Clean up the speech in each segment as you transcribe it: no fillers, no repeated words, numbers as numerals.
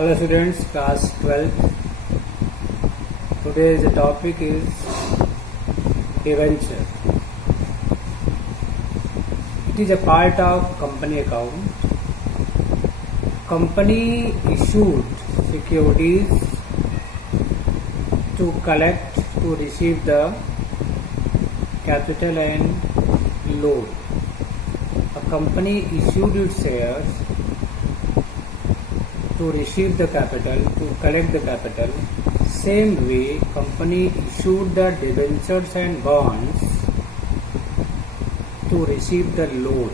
Hello students, class 12th. Today's topic is debenture. It is a part of company account. Company issued securities to collect, to receive the capital and loan. A company issued its shares to receive the capital, to collect the capital. Same way, company issued the debentures and bonds to receive the loan.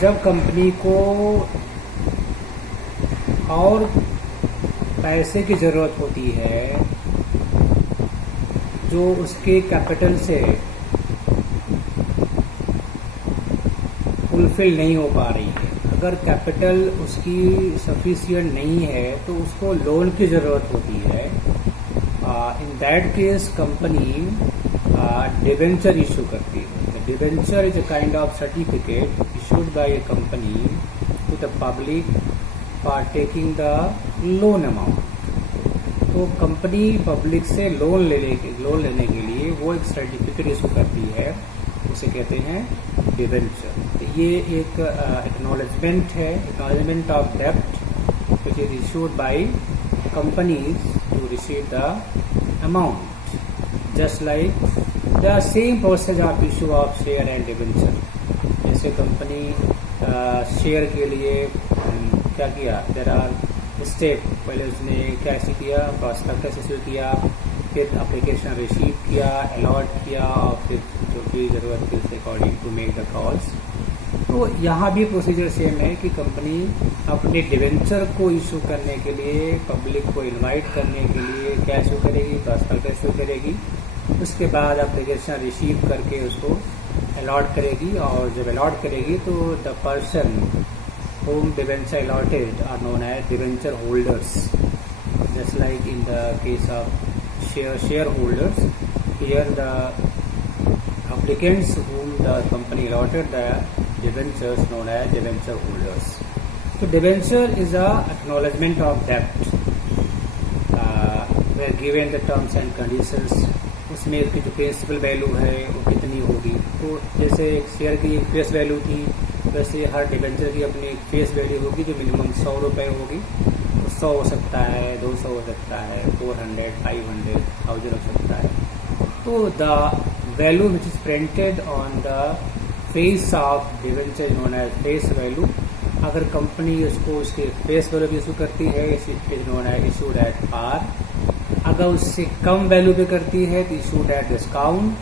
जब company को और पैसे की जरूरत होती है जो उसके कैपिटल से फुलफिल नहीं हो पा रही है, अगर कैपिटल उसकी सफिशिएंट नहीं है तो उसको लोन की जरूरत होती है. In that case company debenture issue करती है. Debenture is a kind of certificate issued by a company to the public for taking the loan amount. तो कंपनी पब्लिक से लोन लेने के लिए वो एक सर्टिफिकेट इशू करती है, उसे कहते हैं डिबेंचर. ये एक एक्नॉलेजमेंट है, एक्नॉलेजमेंट ऑफ डेब्ट which is issued by companies to receive the amount. Just like the same process of issue of share and debenture. जैसे कंपनी शेयर के लिए क्या किया, देयर आर स्टेप. पहले उसने क्या इशू किया, प्रॉस्पेक्टस इशू किया, फिर एप्लीकेशन रिसीव किया, अलॉट किया, और फिर जो भी जरूरत थी उसके according to make the calls. तो यहाँ भी प्रोसीजर सेम है कि कंपनी अपने डिवेंचर को इशू करने के लिए, पब्लिक को इनवाइट करने के लिए क्या इशू करेगी, प्रॉस्पेक्टस इशू करेगी. उसके बाद एप्लीकेशन रिसीव करके उसको अलॉट करेगी, और जब अलॉट करेगी तो the person whom debenture allotted are known as debenture holders. Just like in the case of shareholders, here the applicants whom the company allotted the debentures known as debenture holders. So debenture is a acknowledgement of debt. Where given the terms and conditions, उसमें उसकी जो principal value है वो कितनी होगी. तो जैसे share की एक फेस वैल्यू थी, वैसे हर डिबेंचर की अपनी एक फेस वैल्यू होगी जो मिनिमम 100 रुपये होगी. तो 100 हो सकता है, 200 हो सकता है, 400, 500, 1000 हो सकता है. तो the value which is printed on the face of debenture known as face value. अगर कंपनी उसको उसके फेस वैल्यू भी इशू करती है, is known as issued at par. अगर उससे कम वैल्यू पे करती है तो इशूड एट डिस्काउंट.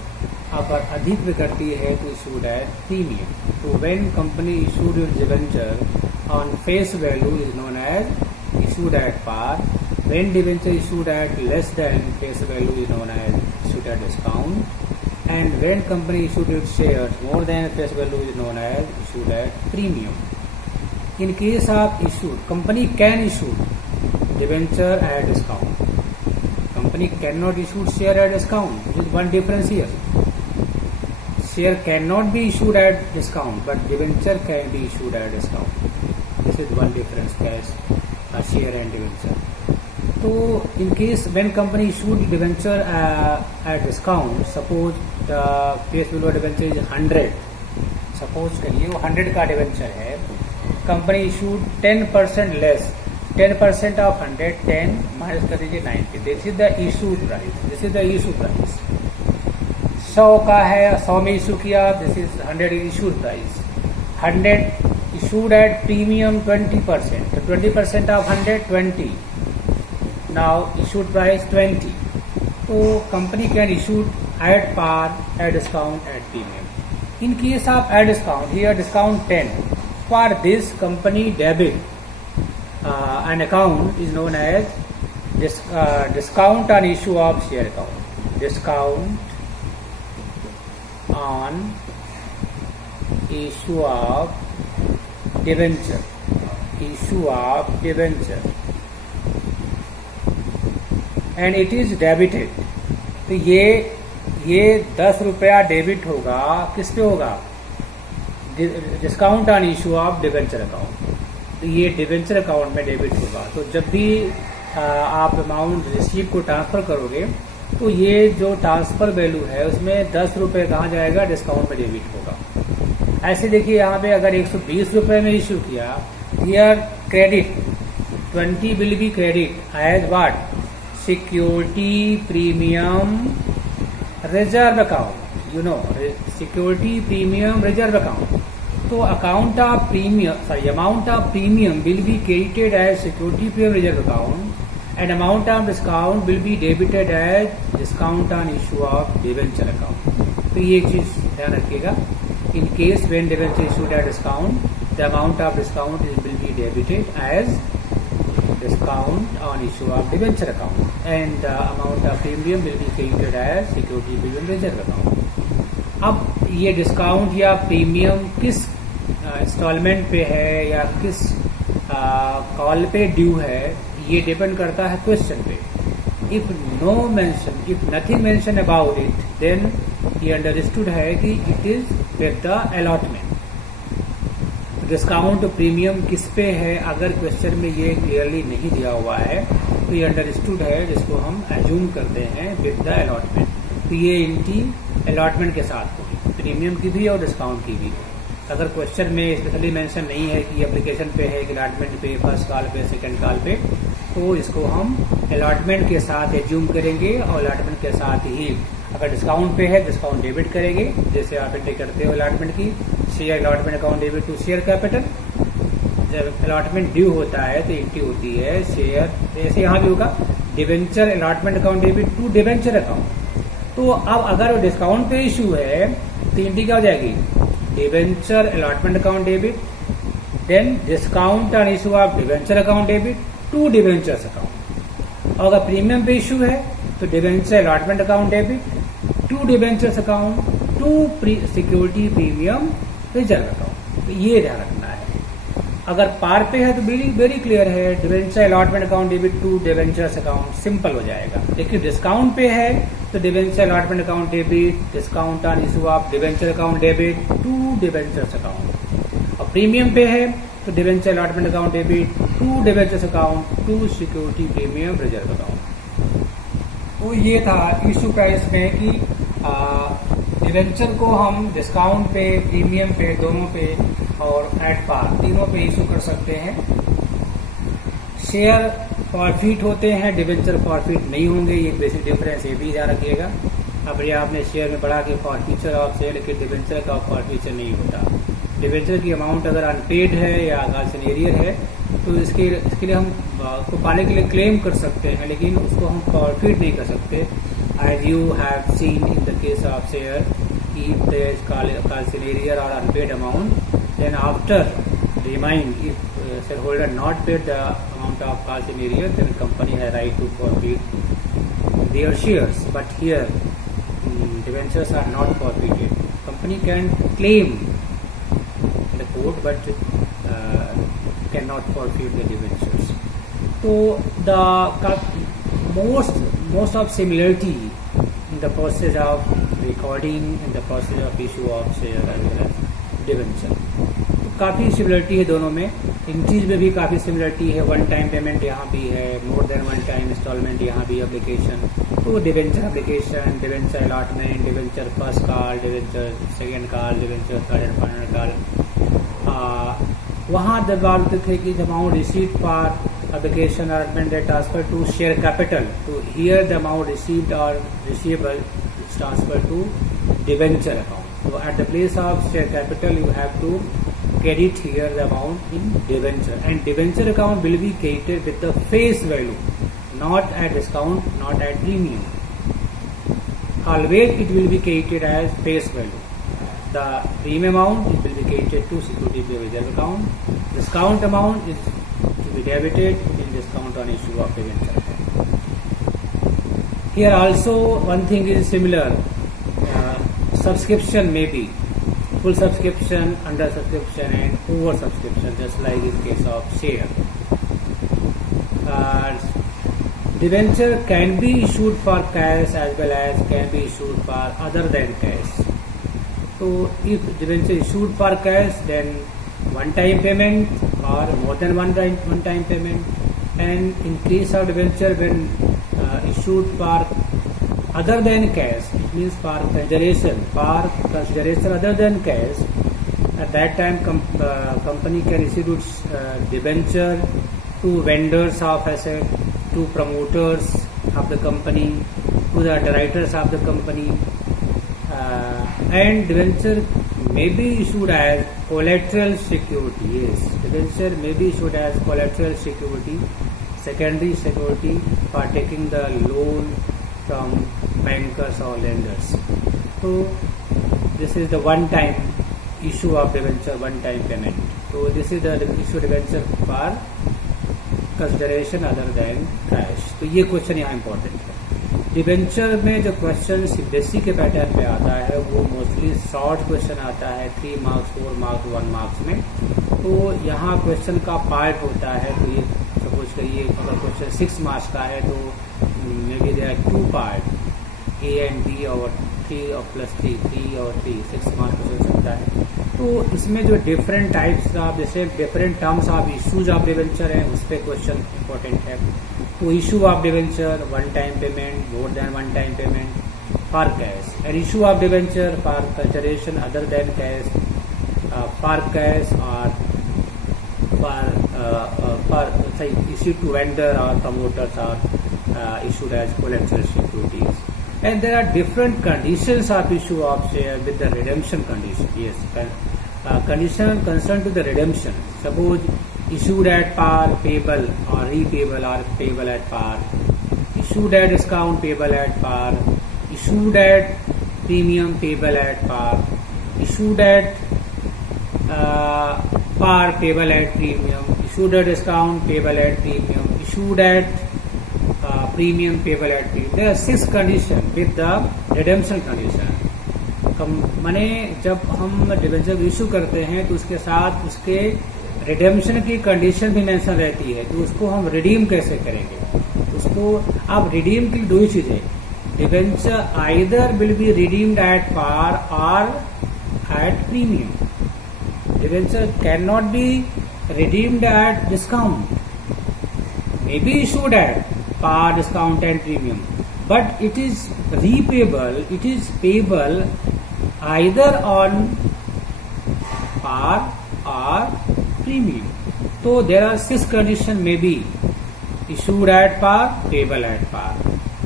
अगर अधिक पे करती है तो इशूड एट प्रीमियम. तो when company issued your debenture on face value is known as issued at par. When debenture issued at less than face value is known as issued at discount. And when company issued your shares more than face value is known as issued at premium. In case of issue, company can issue debenture at discount. Company cannot issue share at discount. There is one difference here. Share cannot be issued at discount, but debenture can be issued at discount. This is one difference as a share and debenture. So, in case when company issued debenture at discount, suppose the face value of debenture is 100. Suppose करिए वो 100 का debenture है. Company issued 10% less, 10% of 100, 10 minus कर दीजिए 90. This is the issue price. This is the issue price. 100 का है, 100 में issue किया, this is 100 issued price. 100 issued at premium 20%. तो 20% ऑफ 100 20. Now issued price 20. तो company can issued at par, at discount, at premium. In case of at discount, here discount 10. For this, company debit an account is known as discount on issue of share account. Discount on issue of debenture. Issue of debenture. And it is debited. तो ये 10 रुपया debit होगा, किस पे होगा, discount on issue of debenture account. तो ये debenture account में डेबिट होगा। तो जब भी आप अमाउंट रिसीव को ट्रांसफर करोगे तो ये जो ट्रांसफर वैल्यू है उसमें 10 रुपये कहाँ जाएगा, डिस्काउंट में डेबिट होगा। ऐसे देखिए यहाँ पे अगर 120 रुपये में इश्यू किया, here credit 20 will be credit as what, security premium reserve account, you know security premium reserve account. तो amount of premium will be credited as security premium reserve account and amount of discount will be debited as discount on issue of debenture account. तो ये एक चीज ध्यान रखिएगा, in case when debenture issued at discount the amount of discount will be debited as discount on issue of debenture account and the amount of premium will be credited as security premium reserve account. अब ये discount या premium किस instalment पे है या किस call पे due है, ये डिपेंड करता है क्वेश्चन पे। If nothing mention about it then ये अंडरस्टूड है कि it is with the allotment. Discount premium किस पे है, अगर क्वेश्चन में ये क्लियरली नहीं दिया हुआ है तो ये अंडरस्टूड है, जिसको हम एज्यूम करते हैं विद द अलॉटमेंट। तो ये इनकी अलॉटमेंट के साथ होगी, प्रीमियम की भी और डिस्काउंट की भी। अगर क्वेश्चन में स्पेशली मेंशन नहीं है कि एप्लीकेशन पे है कि अलॉटमेंट पे, फर्स्ट कॉल पे, सेकंड कॉल पे, तो इसको हम अलॉटमेंट के साथ एज्यूम करेंगे और अलॉटमेंट के साथ ही अगर डिस्काउंट पे है डिस्काउंट डेबिट करेंगे, जैसे आप एंट्री करते हो अलॉटमेंट की, share allotment account debit to share capital. जब अलॉटमेंट ड्यू होता है तो एंट्री होती है शेयर, जैसे यहाँ भी होगा debenture allotment account debit to debenture account. तो अब अगर डिस्काउंट पे इशू है तो एंट्री क्या हो जाएगी, debenture allotment account debit then discount on issue of debenture account debit to debentures account. और अगर प्रीमियम पे इशू है तो debenture allotment account debit to debentures account to security premium reserve account. तो ये ध्यान रखना है। अगर पार पे है तो वेरी क्लियर है, debenture allotment account debit to debentures account, simple हो जाएगा। लेकिन डिस्काउंट पे है तो debenture allotment account debit, discount on issue of debenture account debit to debentures account. और प्रीमियम पे है तो debenture allotment account debit to debentures account to security premium reserve account. तो ये था इशू प्राइस में कि डिवेंचर को हम डिस्काउंट पे, प्रीमियम पे, दोनों पे और एट पार तीनों पे इशू कर सकते हैं। शेयर फॉरफिट होते हैं, डिवेंचर फॉरफिट नहीं होंगे, ये बेसिक डिफरेंस ये भी ध्यान रखिएगा। अब ये आपने शेयर में बढ़ा के फॉरफीचर ऑफ शेयर, लेकिन डिवेंचर का फॉरफीचर नहीं होता। डिवेंचर की अमाउंट अगर अनपेड है या गार्जियन एरियर है तो इसके लिए हम उसको पाने के लिए क्लेम कर सकते हैं, लेकिन उसको हम फॉरफिट नहीं कर सकते। As you have seen in the case of share, if there is cancellation or unpaid amount, then after remind if shareholder not paid the amount of cancellation, then company has right to forfeit their shares. But here debentures are not forfeited. Company can claim the court but cannot forfeit the debentures. So the most of similarity in the process of recording in the process of issue of share as well as debenture, तो काफी similarity है दोनों में। इन चीज में भी काफी similarity है, वन टाइम पेमेंट यहाँ भी है, more than one time instalment यहाँ भी एप्लीकेशन। तो debenture application, debenture allotment, debenture first call, debenture second call, debenture third and final call. वहाँ दबाव थे कि amount received for application allotment that transfer to share capital, to here the amount received or receivable is transferred to debenture account. So at the place of share capital you have to credit here the amount in debenture, and debenture account will be credited with the face value, not at discount, not at premium. Always it will be credited as face value. The premium amount it will be credited to security reserve account. Discount amount is to be debited in discount on issue of debenture account. Here also one thing is similar. Subscription may be full subscription, under subscription and over subscription, just like in case of share. Debenture can be issued for cash as well as can be issued for other than cash. So if debenture issued for cash, then one time payment or more than one time payment. And in case of debenture when issued for other than cash, it means for consideration other than cash, at that time company can issue its debenture to vendors of asset, to promoters of the company, to the underwriters of the company, and debenture may be issued as collateral security. Yes, debenture may be issued as collateral security, secondary security for taking the loan from bankers or lenders. So this is the one-time issue of debenture, one-time payment. So this is the issue debenture for consideration other than cash. तो ये question यहाँ important है. Debenture में जो question CBSE के pattern पे आता है वो मोस्टली शॉर्ट क्वेश्चन आता है 3 मार्क्स 4 मार्क्स 1 मार्क्स में. तो यहाँ क्वेश्चन का पार्ट होता है. तो ये सपोज करिए अगर क्वेश्चन 6 मार्क्स का है तो may be there are 2 part A and B और 3 और प्लस 3 और 3 6 मार्क्स हो सकता है. तो इसमें जो डिफरेंट टाइप्स ऑफ जैसे different terms of issues of debenture है उस पर क्वेश्चन इंपॉर्टेंट है. तो issue of debenture one time payment, more than one time payment for cash, and issue of debenture for consideration other than cash, for cash और for issue to vendor और promoters और issued as collateral securities. And there are different conditions of issue of share with the redemption condition. Yes, condition concerned to the redemption. Suppose issued at par, payable or repayable or payable at par, issued at discount, payable at par, issued at premium, payable at par, issued at par, payable at premium, issued at discount, payable at premium, issued at premium, payable at premium. There are 6 conditions with the redemption condition. माने जब हम debenture issue करते हैं तो उसके साथ उसके redemption की कंडीशन भी मेंशन रहती है. तो उसको हम रिडीम कैसे करेंगे, उसको आप रिडीम की 2 चीजें, debenture either will be redeemed at par और at premium. Debenture can not be redeemed at discount, may be issued at par, discount and premium, but it is repayable, it is payable either on par or premium. So there are 6 conditions may be issued at par, payable at par,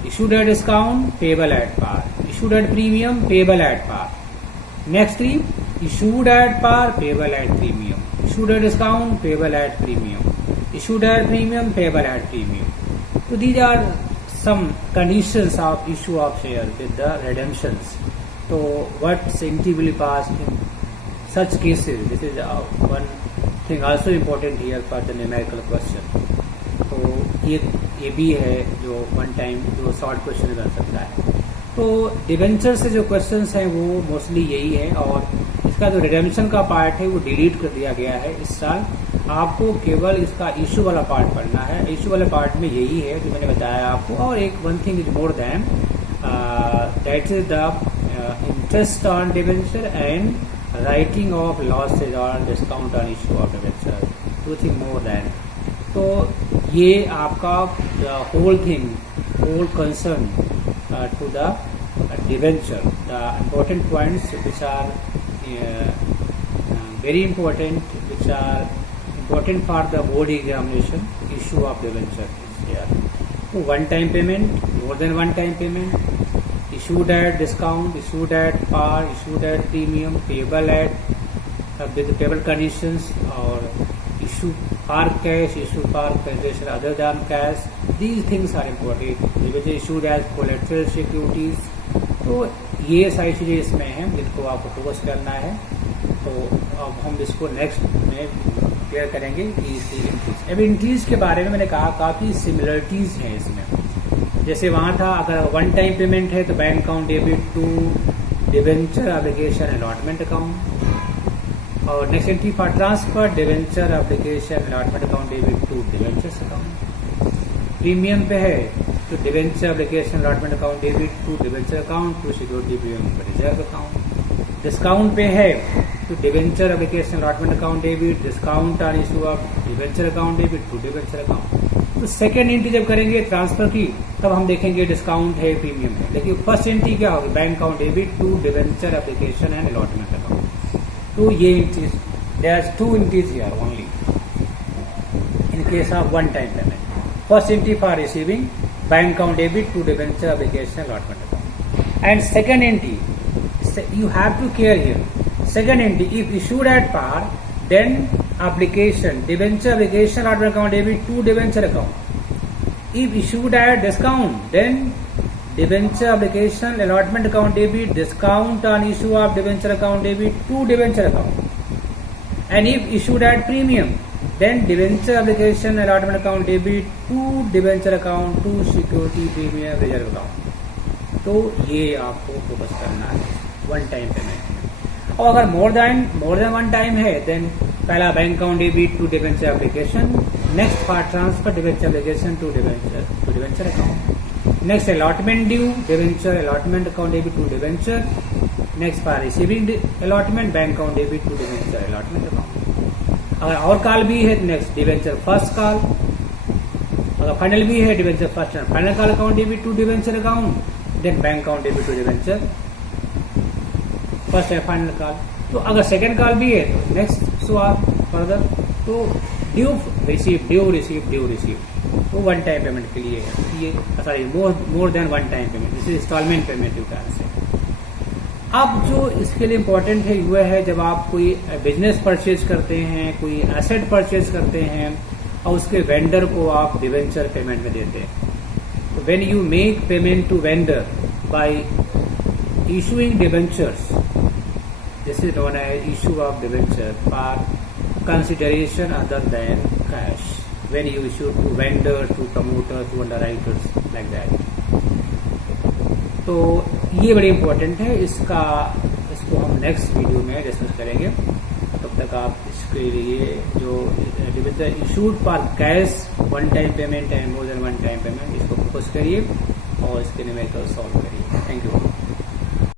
issued at discount, payable at par, issued at premium, payable at par. Next 3, issued at par, payable at premium, issued at discount, payable at premium, issued at premium, payable at premium. So these are some conditions of issue of share with the redemptions. So what CMT will pass in such cases? This is one thing also important here for the numerical question. तो ये भी है जो one time जो short question बन सकता है. तो डिबेंचर से जो क्वेश्चंस हैं वो मोस्टली यही है, और इसका जो रिडेम्पशन का पार्ट है वो डिलीट कर दिया गया है इस साल. आपको केवल इसका इशू वाला पार्ट पढ़ना है. इशू वाले पार्ट में यही है जो मैंने बताया आपको. और एक one thing is more than that is the interest on debenture and writing off losses और discount on issue of debenture, 2 thing more than. तो ये आपका whole thing, whole concern to the debenture, the important points which are very important, which are important for the board examination. Issue of debenture is here. So one time payment, more than one time payment, issued at discount, issued at par, issued at premium, payable at with the payable conditions, or issue for cash, issue for consideration other than cash. These things are important. Which is issued as collateral securities. तो ये सारी चीजें इसमें हैं जिनको आपको focus करना है. तो अब हम इसको नेक्स्ट में क्लियर करेंगे इंट्रीज. अब इंट्रीज के बारे में मैंने कहा काफी सिमिलरिटीज हैं इसमें. जैसे वहां था अगर वन टाइम पेमेंट है तो bank account debit to debenture application allotment account, और next entry for transfer debenture application allotment account debit to debentures account. Premium पे है तो debenture application allotment account debit to debenture account to security premium reserve account. Discount पे है to debenture application allotment account debit, discount on issue of debenture account debit to debenture account. तो second entry जब करेंगे transfer की तब हम देखेंगे discount है, प्रीमियम है, लेकिन फर्स्ट एंट्री क्या होगी, bank account debit to debenture application and allotment account. तो ये entries, there are two entries here only in case of one time payment. First entry for receiving bank account debit to debenture application allotment account, and second entry you have to care here. Second entry if issued at par then application debenture application allotment account debit to debenture account. If issued at discount, then debenture application allotment account debit discount on issue of debenture account debit to debenture account. And if issued at premium, then debenture application allotment account debit to debenture account to security premium reserve account. तो ये आपको focus करना है one time payment. और अगर more than one time है then पहला bank account debit to debenture application, next for transfer debenture application to debenture account, next allotment due debenture allotment account debit to debenture, next for receiving allotment bank account debit to debenture allotment account. अगर और call भी है next debenture first call, अगर final भी है debenture first and final call account debit to debenture account, then bank account debit to debenture first and final call. तो अगर second call भी है तो नेक्स्ट सो आप फर्दर तो ड्यू रिसीव तो वन टाइम पेमेंट के लिए है ये, sorry more than one time payment, जैसे instalment payment you can say. अब जो इसके लिए इम्पोर्टेंट है वह है जब आप कोई बिजनेस परचेज करते हैं, कोई एसेट परचेज करते हैं और उसके वेंडर को आप डिवेंचर पेमेंट में देते हैं. When you make payment to vendor by issuing debentures, this is known as issue of debenture for consideration other than cash, when you issue to vendors, to promoters, to underwriters like that. तो ये बड़ी important है, इसको हम next video में discuss करेंगे. तब तक आप इसके लिए जो debenture issued for cash one time payment है, more than one time payment, इसको फोकस करिए और इसके न्यूमेरिकल सॉल्व करिए. Thank you.